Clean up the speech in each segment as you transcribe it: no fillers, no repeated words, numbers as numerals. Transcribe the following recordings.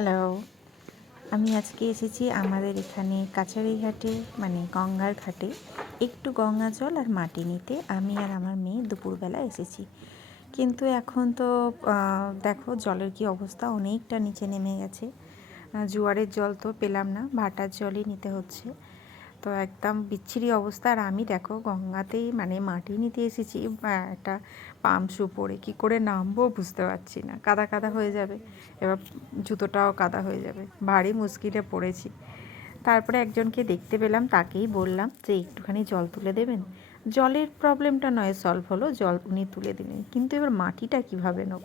Hello, আমি আজকে এসেছি আমাদের এখানে কাছারিঘাটে মানে গঙ্গার ঘাটে একটু গঙ্গা জল আর মাটি নিতে। আমি আর আমার মেয়ে দুপুরবেলা এসেছি, কিন্তু এখন তো দেখো জলের কি অবস্থা, অনেকটা নিচে নেমে গেছে। জোয়ারের জল তো পেলাম না, ভাটার জলই নিতে হচ্ছে। তো একদম বিচ্ছিরি অবস্থা। আর আমি দেখো গঙ্গাতেই মানে মাটি নিতে এসেছি, একটা পাম্প শু পরে কী করে নামবো বুঝতে পারছি না, কাদা কাদা হয়ে যাবে, এবার জুতোটাও কাদা হয়ে যাবে, ভারী মুশকিলে পড়েছি। তারপরে একজনকে দেখতে পেলাম, তাকেই বললাম যে একটুখানি জল তুলে দেবেন। জলের প্রবলেমটা নয় সলভ হলো, জল উনি তুলে দিলেন, কিন্তু এবার মাটিটা কিভাবে নেব।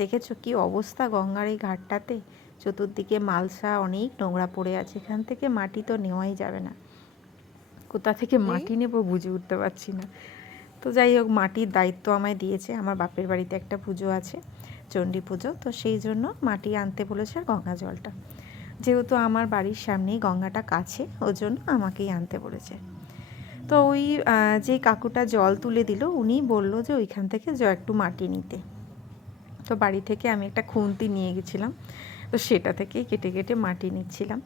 দেখেছো কী অবস্থা গঙ্গার এই ঘাটটাতে, চতুর্দিকে মালসা, অনেক নোংরা পড়ে আছে, এখান থেকে মাটি তো নেওয়াই যাবে না। কোথা থেকে মাটি নেব বুঝে উঠতে পারছি না। তো যাই হোক, মাটির দায়িত্ব আমায় দিয়েছে, আমার বাপের বাড়িতে একটা পুজো আছে, চণ্ডী পুজো, তো সেই জন্য মাটি আনতে বলেছে আর গঙ্গা জলটা। যেহেতু আমার বাড়ির সামনেই গঙ্গাটা কাছে, ওই জন্য আমাকেই আনতে বলেছে। তো ওই যে কাকুটা জল তুলে দিল, উনি বলল যে ওইখান থেকে একটু মাটি নিতে। তো বাড়ি থেকে আমি একটা খুন্তি নিয়ে গেছিলাম, তো সেটা থেকেই কেটে কেটে মাটি নিচ্ছিলাম।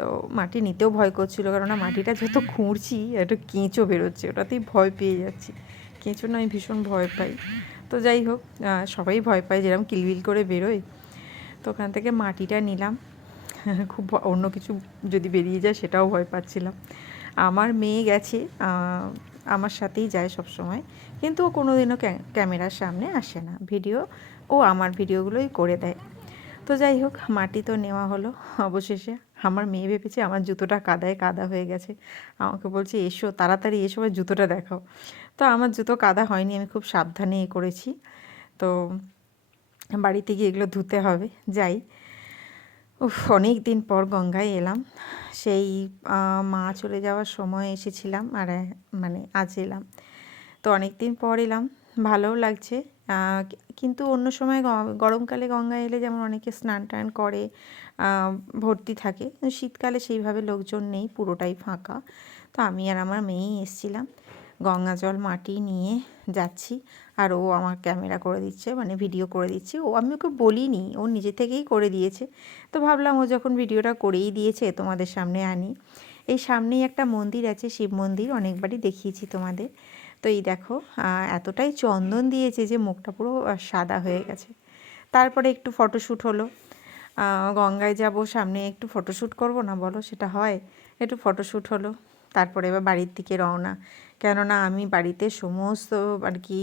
তো মাটি নিতেও ভয় করছিল, কারণ মাটিটা যত খুঁড়ছি একটু কেঁচো বেরোচ্ছে, ওটাতেই ভয় পেয়ে যাচ্ছি। কেঁচো নয়, ভীষণ ভয় পাই। তো যাই হোক, সবাই ভয় পায় যেরকম কিলবিল করে বেরোয়। তো ওখান থেকে মাটিটা নিলাম। খুব অন্য কিছু যদি বেরিয়ে যায় সেটাও ভয় পাচ্ছিলাম। আমার মেয়ে গেছে, আমার সাথেই যায় সব সময়, কিন্তু ও কোনো দিনও ক্যামেরার সামনে আসে না, ও আমার ভিডিওগুলোই করে দেয়। তো যাই হোক, মাটি তো নেওয়া হলো অবশেষে। আমার মেয়ে ভেবেছে আমার জুতোটা কাদায় কাদা হয়ে গেছে, আমাকে বলছে এসো তাড়াতাড়ি এসো, আর জুতোটা দেখাও। তো আমার জুতো কাদা হয়নি, আমি খুব সাবধানে করেছি। তো বাড়িতে গিয়ে এগুলো ধুতে হবে। যাই, অনেক দিন পর গঙ্গায় এলাম। সেই মা চলে যাওয়ার সময় এসেছিলাম, আর মানে আজ এলাম। তো অনেক দিন পর এলাম, ভালোও লাগছে। কিন্তু অন্য সময় গরমকালে গঙ্গায় এলে যেমন অনেকে স্নান টান করে, ভর্তি থাকে, শীতকালে সেইভাবে লোকজন নেই, পুরোটাই ফাঁকা। তো আমি আর আমার মেয়েই এসেছিলাম, গঙ্গা জল মাটি নিয়ে যাচ্ছি। আর ও আমার ক্যামেরা করে দিচ্ছে, মানে ভিডিও করে দিচ্ছে। আমি ওকে বলিনি, ও নিজে থেকেই করে দিয়েছে। তো ভাবলাম ও যখন ভিডিওটা করেই দিয়েছে তোমাদের সামনে আনি। এই সামনেই একটা মন্দির আছে, শিব মন্দির, অনেকবারই দেখিয়েছি তোমাদের। তো এই দেখো, এতটাই চন্দন দিয়েছে যে মুখটা পুরো সাদা হয়ে গেছে। তারপরে একটু ফটোশ্যুট হলো। গঙ্গায় যাব, সামনে একটু ফটোশ্যুট করব না বলো, সেটা হয়? একটু ফটোশ্যুট হলো। তারপরে এবার বাড়ির দিকে রওনা, কেননা আমি বাড়িতে সমস্ত আর কি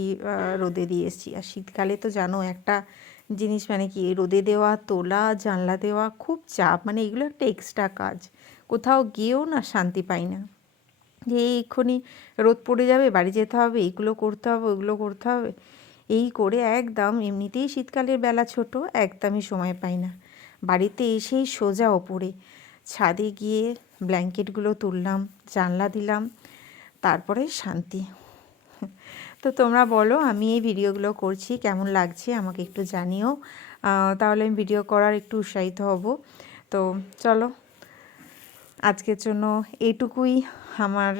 রোদে দিয়ে এসেছি। আর শীতকালে তো জানো একটা জিনিস, মানে কি, রোদে দেওয়া, তোলা, জানলা দেওয়া, খুব চাপ, মানে এগুলো একটা এক্সট্রা কাজ। কোথাও গিয়েও না শান্তি পাই না, যে এক্ষুনি রোদ পড়ে যাবে, বাড়ি যেতে হবে, এইগুলো করতে হবে, ওইগুলো করতে হবে, এই করে একদম, এমনিতেই শীতকালের বেলা ছোট, একদমই সময় পাই না। বাড়িতে এসেই সোজা ওপরে ছাদে গিয়ে ব্ল্যাঙ্কেটগুলো তুললাম, জানলা দিলাম, তারপরে শান্তি। তো তোমরা বলো, আমি এই ভিডিওগুলো করছি কেমন লাগছে আমাকে একটু জানিও, তাহলে আমি ভিডিও করার একটু উৎসাহিত হব। তো চলো, আজকের জন্য এইটুকুই। আমার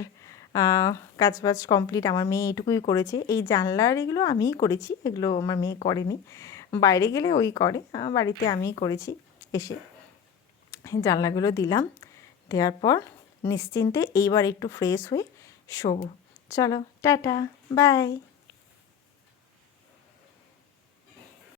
কাজবাজ কমপ্লিট, আমার মেয়ে এইটুকুই করেছে। এই জানলার এগুলো আমিই করেছি, এগুলো আমার মেয়ে করেনি, বাইরে গেলে ওই করে, বাড়িতে আমিই করেছি। এসে জানলাগুলো দিলাম, দেওয়ার পর নিশ্চিন্তে এইবার একটু ফ্রেশ হয়ে শোবো। চলো, টাটা, বাই।